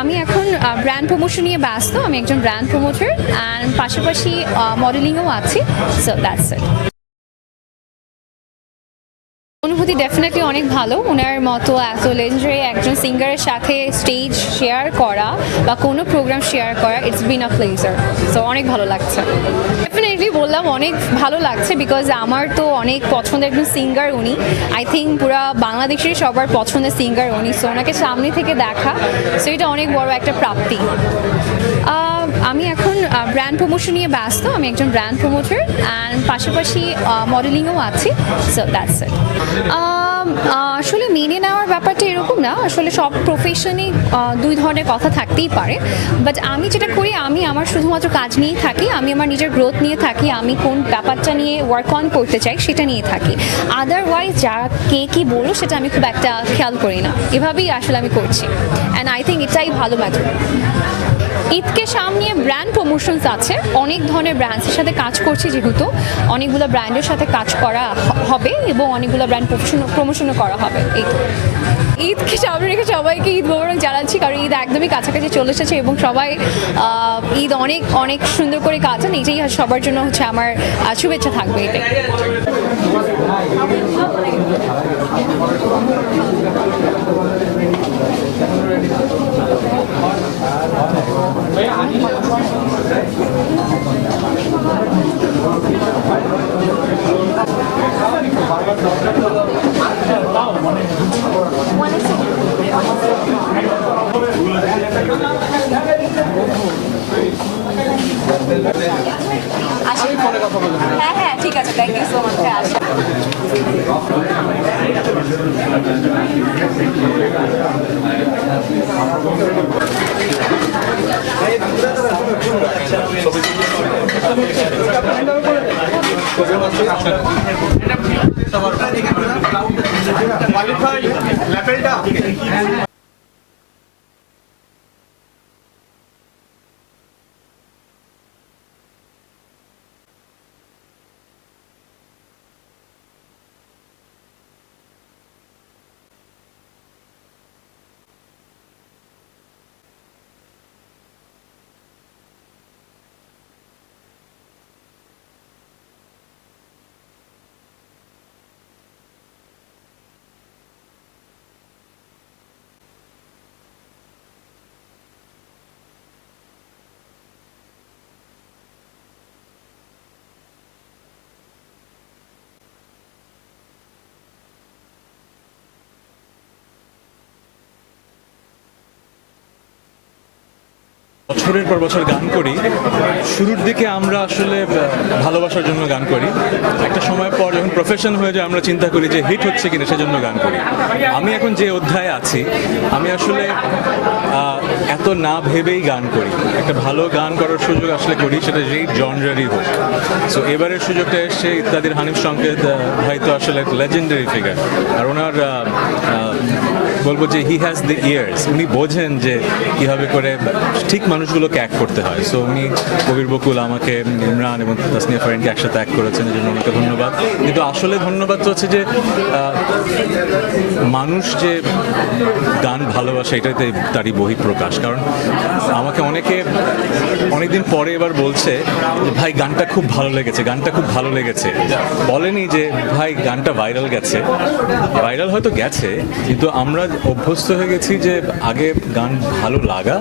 আমি এখন brand promotion নিয়ে ব্যস্ত। আমি একজন ব্র্যান্ড প্রমোটার অ্যান্ড পাশাপাশি মডেলিংও আছি। সো দ্যাটস ইট অনুভূতি ডেফিনেটলি অনেক ভালো। ওনার মতো এত লেঞ্জে একজন সিঙ্গারের সাথে স্টেজ শেয়ার করা বা কোনো প্রোগ্রাম শেয়ার করা it's been a pleasure so অনেক ভালো লাগছে। বললাম, অনেক ভালো লাগছে বিকজ আমার তো অনেক পছন্দের একজন সিঙ্গার উনি। আই থিঙ্ক পুরা বাংলাদেশের সবার পছন্দের সিঙ্গার উনি সো ওনাকে সামনে থেকে দেখা সো এটা অনেক বড় একটা প্রাপ্তি। আমি এখন ব্র্যান্ড প্রমোশন নিয়ে ব্যস্ত, আমি একজন ব্র্যান্ড প্রমোটার অ্যান্ড পাশাপাশি মডেলিংও আছি সো দ্যাটস ইট আসলে মেনে নেওয়ার ব্যাপারটা এরকম না। আসলে সব প্রফেশনে দুই ধরনের কথা থাকতেই পারে। বাট আমি যেটা করি, আমি আমার শুধুমাত্র কাজ নিয়েই থাকি। আমি আমার নিজের গ্রোথ নিয়ে থাকি। আমি কোন ব্যাপারটা নিয়ে ওয়ার্ক অন করতে চাই, সেটা নিয়ে থাকি। আদারওয়াইজ যা কে কী বলো সেটা আমি খুব একটা খেয়াল করি না। এভাবেই আসলে আমি করছি। অ্যান্ড আই থিঙ্ক এটাই ভালো ম্যাটার ঈদকে সামনে ব্র্যান্ড প্রমোশনস আছে। অনেক ধরনের ব্র্যান্ডসের সাথে কাজ করছি যেহেতু। অনেকগুলো ব্র্যান্ডের সাথে কাজ করা হবে এবং অনেকগুলো ব্র্যান্ড প্রমোশন প্রমোশনও করা হবে। এই তো। ঈদকে সামনে রেখে সবাইকে ঈদ মোবারক জানাচ্ছি, কারণ ঈদ একদমই কাছাকাছি চলে এসেছে এবং সবাই ঈদ অনেক অনেক সুন্দর করে কাটান। এটাই সবার জন্য হচ্ছে আমার শুভেচ্ছা থাকবে এটাই। হ্যাঁ হ্যাঁ ঠিক আছে থ্যাংক ইউ সো মাচ হ্যাঁ আসেন বছরের পর বছর গান করি। শুরুর দিকে আমরা আসলে ভালোবাসার জন্য গান করি। একটা সময় পর যখন প্রফেশন হয়ে যায় আমরা চিন্তা করি যে হিট হচ্ছে কিনা সেজন্য গান করি। আমি এখন যে অধ্যায়ে আছি আমি আসলে এত না ভেবেই গান করি। একটা ভালো গান করার সুযোগ আসলে করি সেটা যেই জনরারই হোক। সো এবারের সুযোগটা এসছে ইত্যাদির হানিফ সংকেত আহ, ভাই তো আসলে লেজেন্ডারি ফিগার আর ওনার বলব যে হি হ্যাজ দ্য ইয়ার্স উনি বোঝেন যে কীভাবে করে ঠিক মানুষগুলোকে অ্যাক্ট করতে হয়। সো উনি কবির বকুল, আমাকে ইমরান এবং তাসনিয়া ফারিনকে একসাথে অ্যাক্ট করেছেন এই জন্য ওনাকে ধন্যবাদ। কিন্তু আসলে ধন্যবাদ তো হচ্ছে যে মানুষ যে গান ভালোবাসে, এটাতে তারই বহিঃপ্রকাশ। কারণ আমাকে অনেকে অনেকদিন পরে এবার বলছে যে, ভাই, গানটা খুব ভালো লেগেছে, গানটা খুব ভালো লেগেছে। বলেনি যে, ভাই, গানটা ভাইরাল গেছে। ভাইরাল হয়তো গেছে, কিন্তু আমরা অভ্যস্ত হয়ে গেছি যে, আগে গান ভালো লাগা